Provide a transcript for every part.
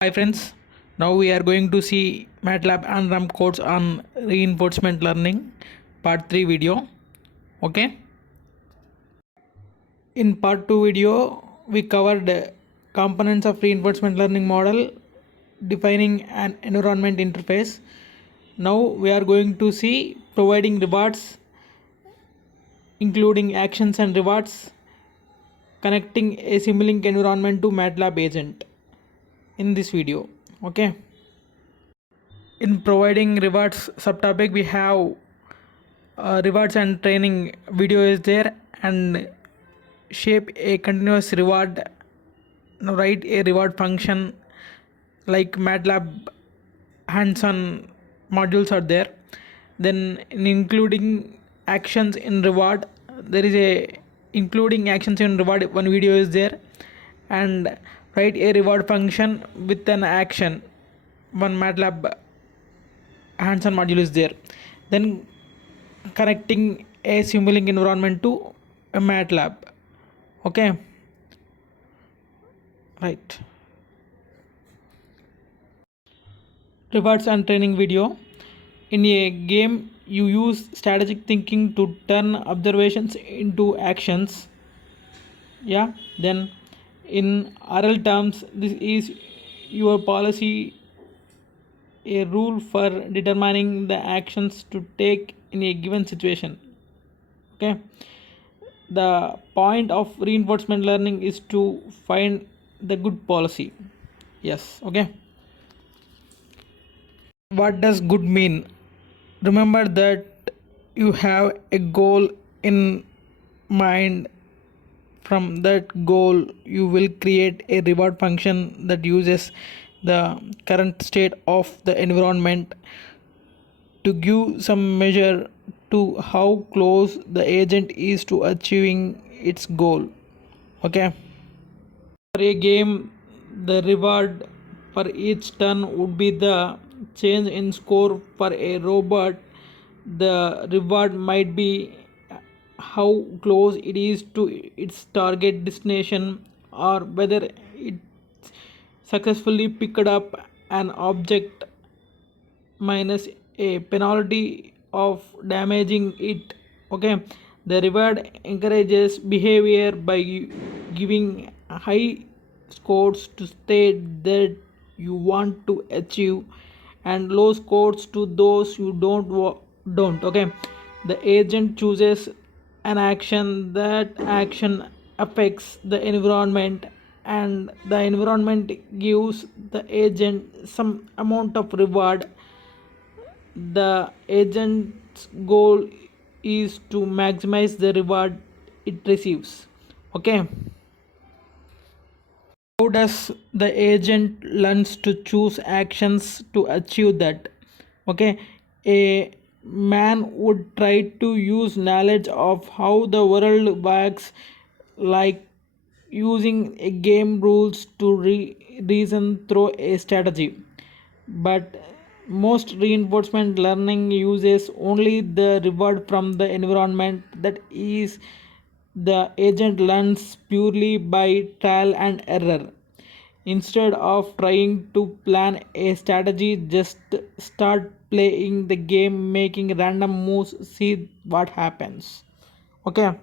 Hi friends, now we are going to see MATLAB and Onramp codes on reinforcement learning part 3 video. Okay. In part 2 video, we covered components of reinforcement learning model, defining an environment interface. Now we are going to see providing rewards, including actions and rewards, connecting a Simulink environment to MATLAB agent in this video. Okay. In providing rewards subtopic, we have rewards and training video is there, and shape a continuous reward. Now write a reward function like MATLAB hands-on modules are there. Then in including actions in reward, there is a including actions in reward one video is there, and write a reward function with an action. One MATLAB hands-on module is there. Then connecting a Simulink environment to a MATLAB. Okay, right. Rewards and training video. In a game, you use strategic thinking to turn observations into actions. Yeah, then in RL terms, this is your policy, a rule for determining the actions to take in a given situation. Okay, the point of reinforcement learning is to find the good policy. Yes. Okay, what does good mean? Remember that you have a goal in mind. From that goal you will create a reward function that uses the current state of the environment to give some measure to how close the agent is to achieving its goal. Okay, for a game, the reward for each turn would be the change in score. For a robot, the reward might be how close it is to its target destination, or whether it successfully picked up an object, minus a penalty of damaging it. Okay, the reward encourages behavior by giving high scores to state that you want to achieve, and low scores to those you don't. Okay, the agent chooses an action. That action affects the environment, and the environment gives the agent some amount of reward. The agent's goal is to maximize the reward it receives. Okay, how does the agent learns to choose actions to achieve that? Okay, a man would try to use knowledge of how the world works, like using a game rules to reason through a strategy. But most reinforcement learning uses only the reward from the environment. That is, the agent learns purely by trial and error. Instead of trying to plan a strategy, just start playing the game, making random moves, see what happens. Okay,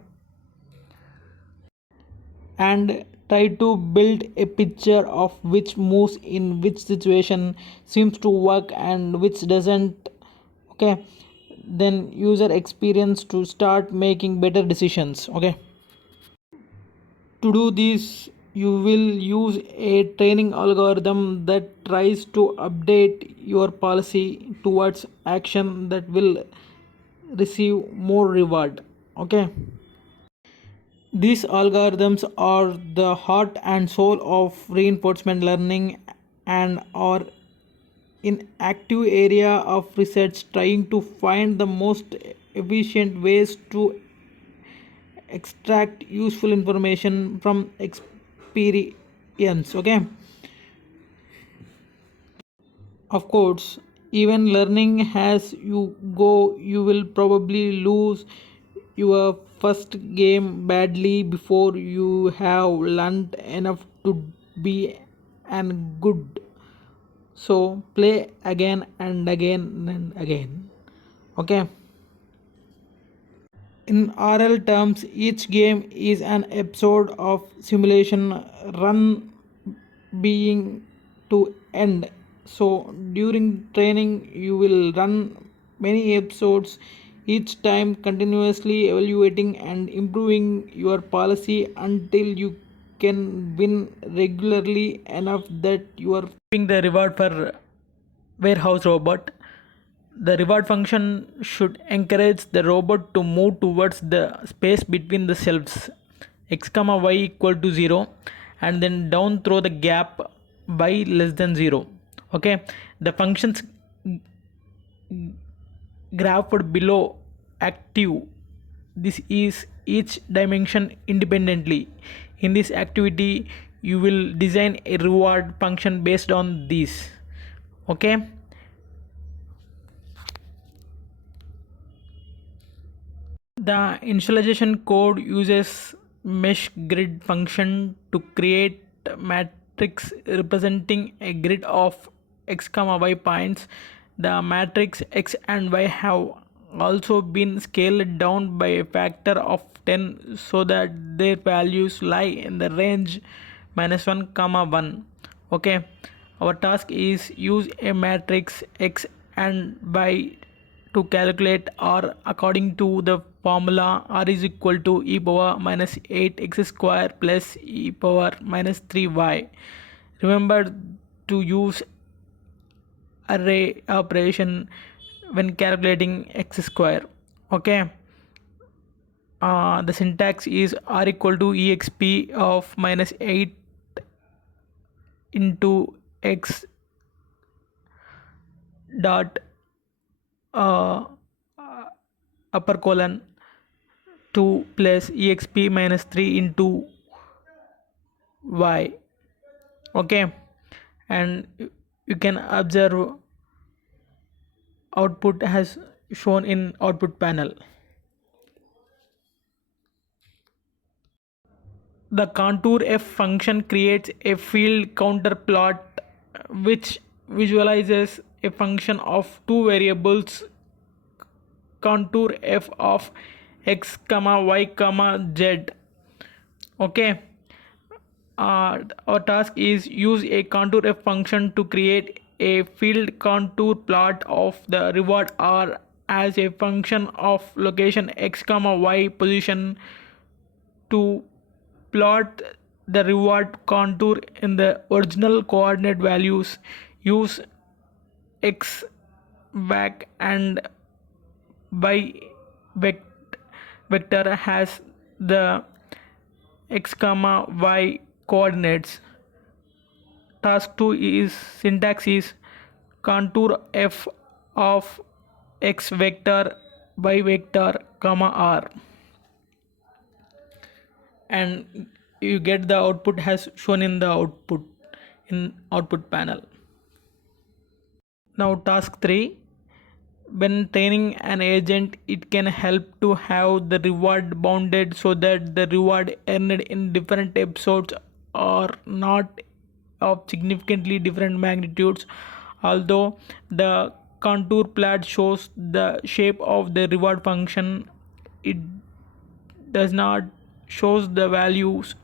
and try to build a picture of which moves in which situation seems to work and which doesn't. Okay, then user experience to start making better decisions. Okay, to do this you will use a training algorithm that tries to update your policy towards action that will receive more reward. Okay, these algorithms are the heart and soul of reinforcement learning, and are in active area of research trying to find the most efficient ways to extract useful information from experience. Okay, of course, even learning as you go, you will probably lose your first game badly before you have learned enough to be an good. So play again and again and again. Okay. In RL terms, each game is an episode of simulation run being to end. So during training, you will run many episodes, each time continuously evaluating and improving your policy until you can win regularly enough that you are giving the reward for warehouse robot. The reward function should encourage the robot to move towards the space between the shelves x comma y equal to 0 and then down through the gap by less than 0. Okay, the functions graphed below active. This is each dimension independently. In this activity, you will design a reward function based on this. Okay. The initialization code uses mesh grid function to create a matrix representing a grid of x comma y points. The matrix x and y have also been scaled down by a factor of 10 so that their values lie in the range -1 comma 1. Okay, our task is use a matrix x and y to calculate r according to the formula r is equal to e power minus 8x square plus e power minus 3y. Remember to use array operation when calculating x square. Okay. The syntax is r equal to exp of minus 8 into x dot uh, upper colon 2 plus exp minus 3 into y. Okay, and you can observe output has shown in output panel. The contour f function creates a field counter plot which visualizes a function of two variables contour f of x comma y comma z. Okay, our task is use a contour f function to create a field contour plot of the reward r as a function of location x comma y position. To plot the reward contour in the original coordinate values, use x back and y vector has the x comma y coordinates. Task 2 is syntax is contour f of x vector y vector comma r, and you get the output has shown in the output panel. Now task 3, when training an agent, it can help to have the reward bounded so that the reward earned in different episodes are not of significantly different magnitudes. Although the contour plot shows the shape of the reward function, it does not shows the values.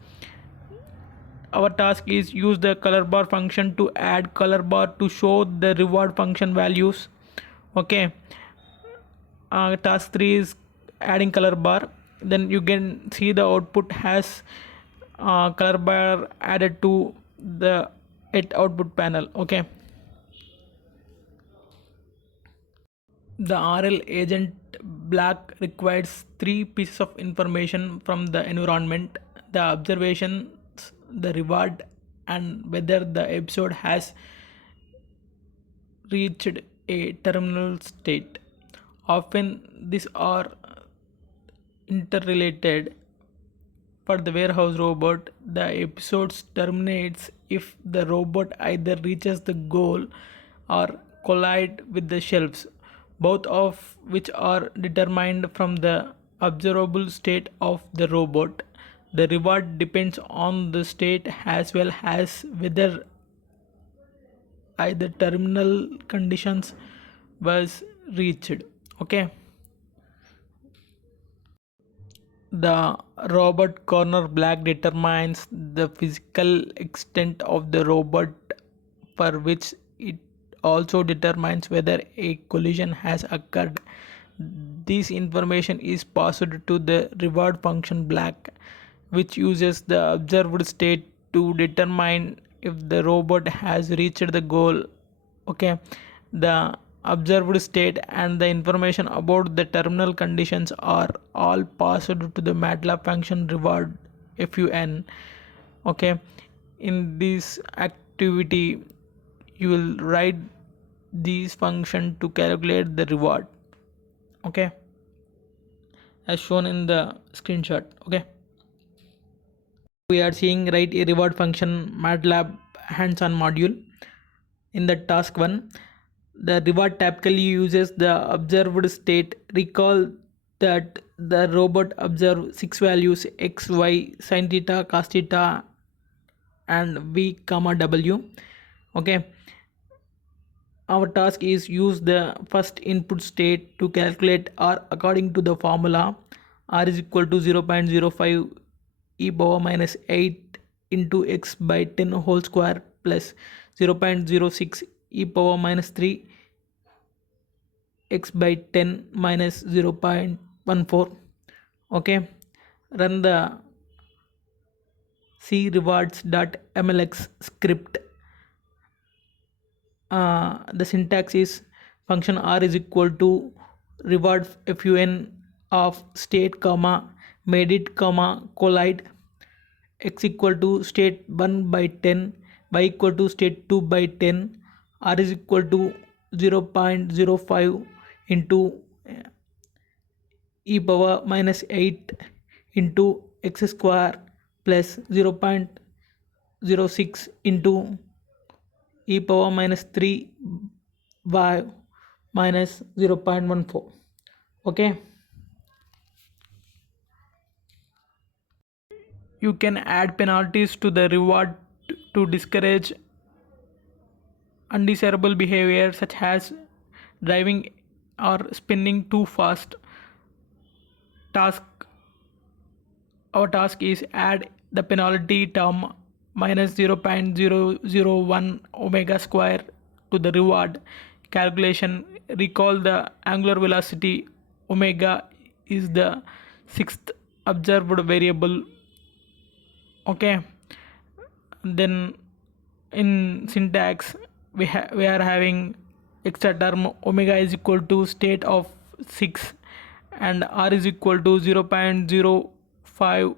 Our task is use the color bar function to add color bar to show the reward function values. Okay, task 3 is adding color bar. Then you can see the output has color bar added to the output panel. Okay, the RL agent black requires three pieces of information from the environment: the observations, the reward, and whether the episode has reached a terminal state. Often these are interrelated. For the warehouse robot, the episode terminates if the robot either reaches the goal or collide with the shelves, both of which are determined from the observable state of the robot. The reward depends on the state as well as whether either terminal conditions was reached. Okay, the robot corner black determines the physical extent of the robot, for which it also determines whether a collision has occurred. This information is passed to the reward function black, which uses the observed state to determine if the robot has reached the goal. Okay, the observed state and the information about the terminal conditions are all passed to the MATLAB function reward fun. Okay, in this activity you will write these function to calculate the reward. Okay, as shown in the screenshot. Okay, we are seeing write a reward function MATLAB hands-on module. In the task 1, the reward typically uses the observed state. Recall that the robot observed 6 values x, y, sin theta, cos theta and v comma w. Okay, our task is use the first input state to calculate r according to the formula. R is equal to 0.05 e power minus 8 into x by 10 whole square plus 0.06 e power minus 3 x by 10 minus 0.14. Okay, run the c rewards.mlx script. The syntax is function r is equal to reward fun of state comma made it comma collide x equal to state 1 by 10, y equal to state 2 by 10, r is equal to 0.05 into e power minus 8 into x square plus 0.06 into e power minus 3 by minus 0.14. Okay, you can add penalties to the reward to discourage undesirable behavior such as driving or spinning too fast. Task Our task is add the penalty term minus 0.001 omega square to the reward calculation. Recall the angular velocity omega is the sixth observed variable. Okay, then in syntax we are having extra term omega is equal to state of 6 and r is equal to 0.05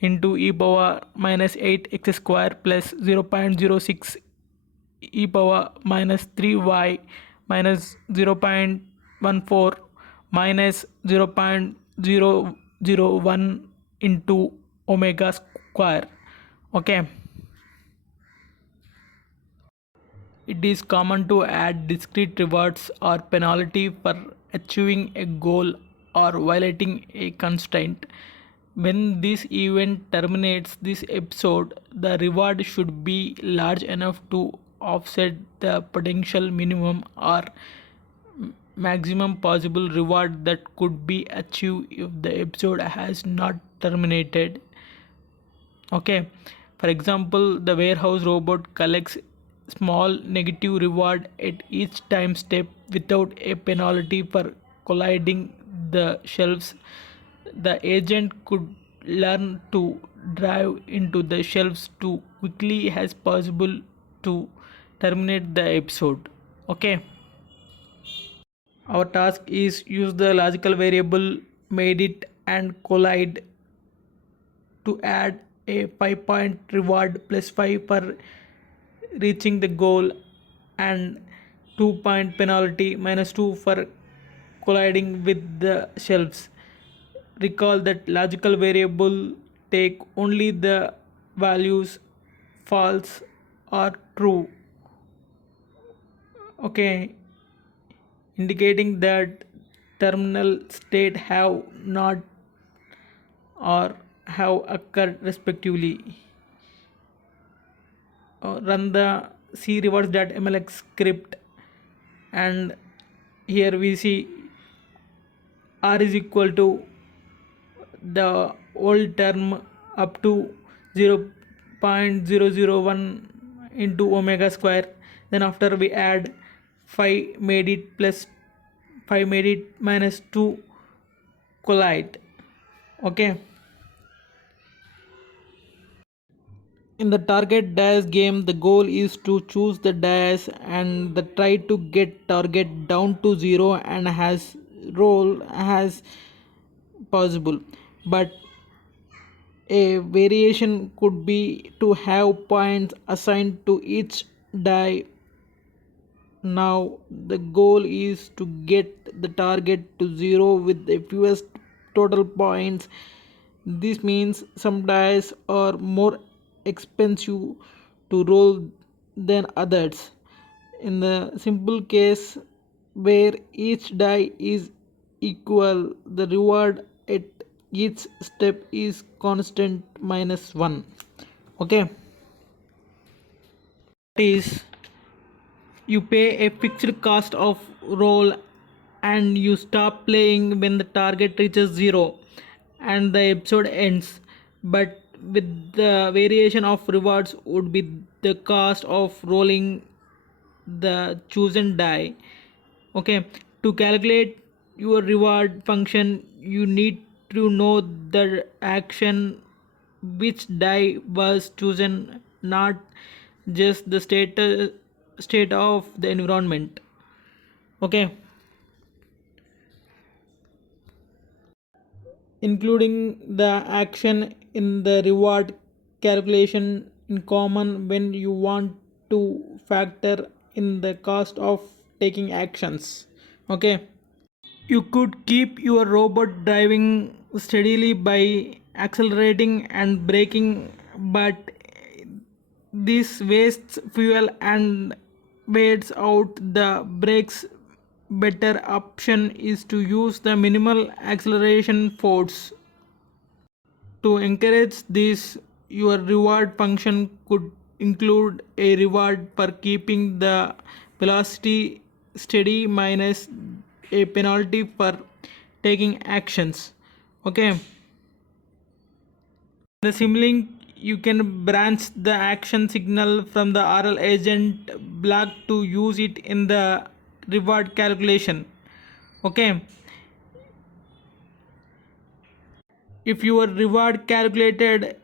into e power minus 8 x square plus 0.06 e power minus 3y minus 0.14 minus 0.001 into omega square. Okay, it is common to add discrete rewards or penalty for achieving a goal or violating a constraint. When this event terminates this episode, the reward should be large enough to offset the potential minimum or maximum possible reward that could be achieved if the episode has not terminated. Okay, for example, the warehouse robot collects small negative reward at each time step without a penalty for colliding the shelves. The agent could learn to drive into the shelves too quickly as possible to terminate the episode. Okay, our task is use the logical variable made it and collide to add a 5-point reward plus 5 for reaching the goal and 2-point penalty minus 2 for colliding with the shelves. Recall that logical variable take only the values false or true. Okay, indicating that terminal state have not or have occurred respectively. Run the see rewards.mlx script, and here we see r is equal to the old term up to 0.001 into omega square. Then after we add 5 made it plus 5 made it minus 2 collide. Okay, in the target dash game, the goal is to choose the dash and the try to get target down to zero and has roll as possible. But a variation could be to have points assigned to each die. Now the goal is to get the target to zero with the fewest total points. This means some dice are more expensive to roll than others. In the simple case where each die is equal, the reward at each step is constant minus 1. Okay, that is, you pay a fixed cost of roll and you stop playing when the target reaches 0 and the episode ends. But with the variation of rewards would be the cost of rolling the chosen die. Okay, to calculate your reward function you need to know the action which die was chosen, not just the state of the environment. Okay, including the action in the reward calculation in common when you want to factor in the cost of taking actions. Okay, you could keep your robot driving steadily by accelerating and braking, but this wastes fuel and wears out the brakes. Better option is to use the minimal acceleration force. To encourage this, your reward function could include a reward for keeping the velocity steady minus a penalty for taking actions. Okay. In the Simlink, you can branch the action signal from the RL agent block to use it in the reward calculation. Okay. If your reward calculated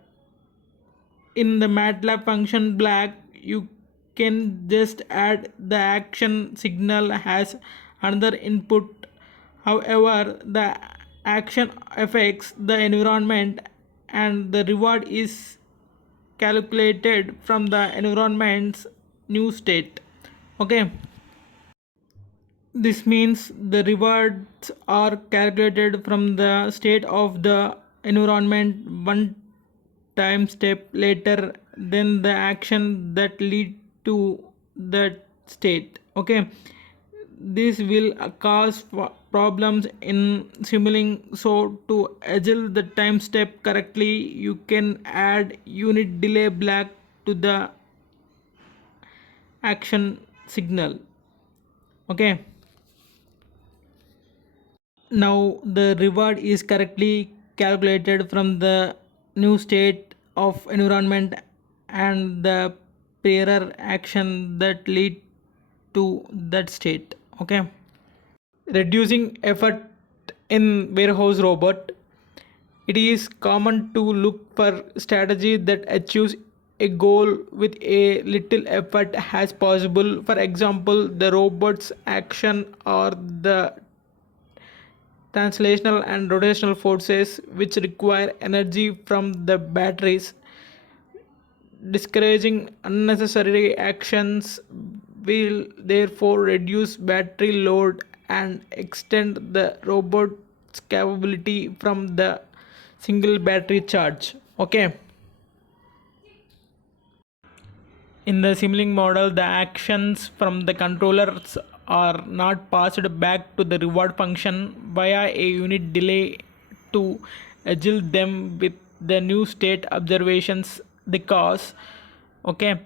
in the MATLAB function block, you can just add the action signal as another input. However, the action affects the environment and the reward is calculated from the environment's new state. Okay, this means the rewards are calculated from the state of the environment one time step later than the action that lead to that state. Okay, this will cause problems in simulating. So to adjust the time step correctly, you can add unit delay block to the action signal. Okay, now the reward is correctly calculated from the new state of environment and the prior action that lead to that state. Okay, reducing effort in warehouse robot, it is common to look for strategy that achieves a goal with a little effort as possible. For example, the robot's action or the translational and rotational forces which require energy from the batteries. Discouraging unnecessary actions will therefore reduce battery load and extend the robot's capability from the single battery charge. Okay. In the Simulink model, the actions from the controllers are not passed back to the reward function via a unit delay to adjust them with the new state observations. The cause, okay,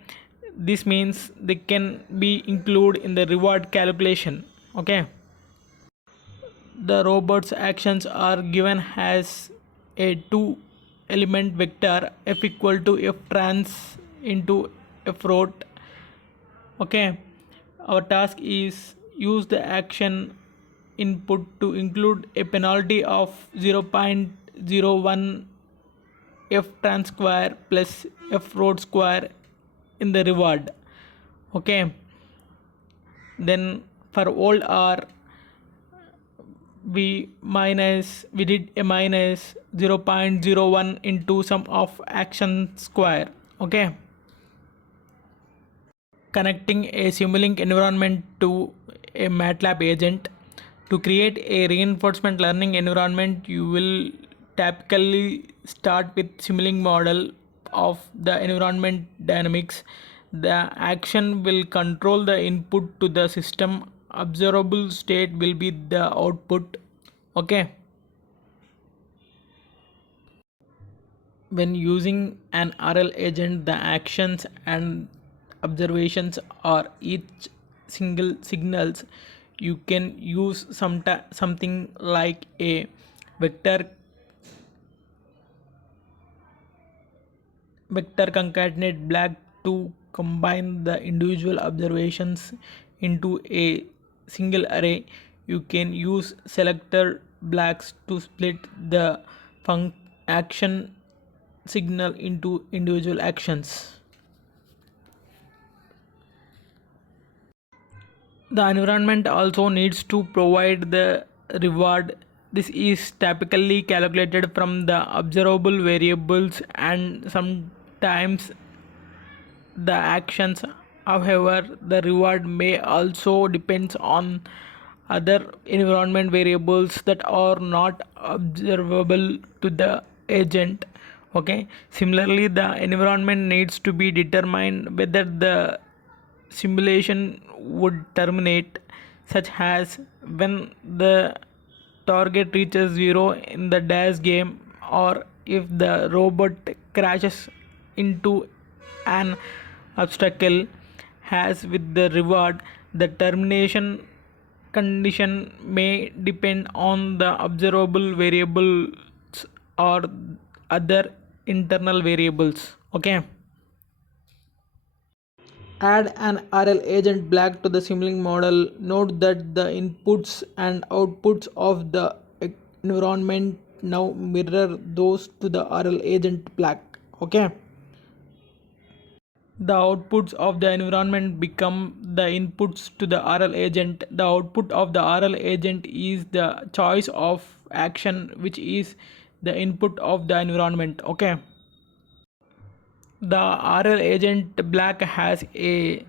This means they can be included in the reward calculation. Okay, the robot's actions are given as a two element vector f equal to f trans into f rot. Okay, our task is use the action input to include a penalty of 0.01 f trans square plus f rot square in the reward. Okay, then for old r we did a minus 0.01 into sum of action square. Okay, connecting a Simulink environment to a MATLAB agent. To create a reinforcement learning environment, you will typically start with Simulink model of the environment dynamics. The action will control the input to the system. Observable state will be the output. Okay. When using an RL agent, the actions and observations are each single signals. You can use something like a vector concatenate black to combine the individual observations into a single array. You can use selector blacks to split the action signal into individual actions. The environment also needs to provide the reward. This is typically calculated from the observable variables and sometimes the actions. However, the reward may also depends on other environment variables that are not observable to the agent. Okay, similarly the environment needs to be determined whether the simulation would terminate, such as when the target reaches 0 in the dash game, or if the robot crashes into an obstacle. As with the reward, the termination condition may depend on the observable variables or other internal variables. Okay, add an RL agent black to the Simulink model. Note that the inputs and outputs of the environment now mirror those to the RL agent black. Okay, the outputs of the environment become the inputs to the RL agent. The output of the RL agent is the choice of action, which is the input of the environment. Okay, the RL agent black has a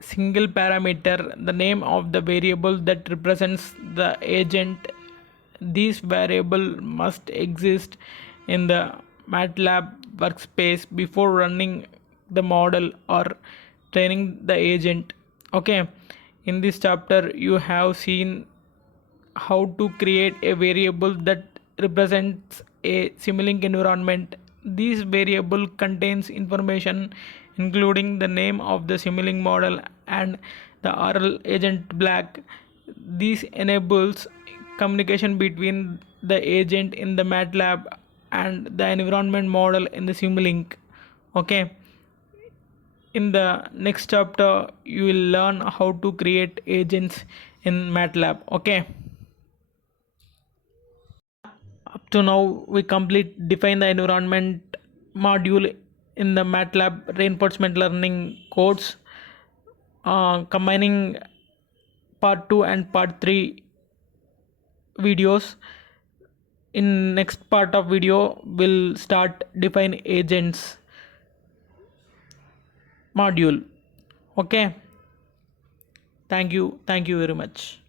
single parameter, the name of the variable that represents the agent. This variable must exist in the MATLAB workspace before running the model or training the agent. Okay, in this chapter you have seen how to create a variable that represents a Simulink environment. This variable contains information including the name of the Simulink model and the RL agent black. This enables communication between the agent in the MATLAB and the environment model in the Simulink. Okay, in the next chapter you will learn how to create agents in MATLAB. Okay, up to now we complete define the environment module in the MATLAB reinforcement learning codes, combining part 2 and part 3 videos. In next part of video we'll start define agents module. Okay, thank you very much.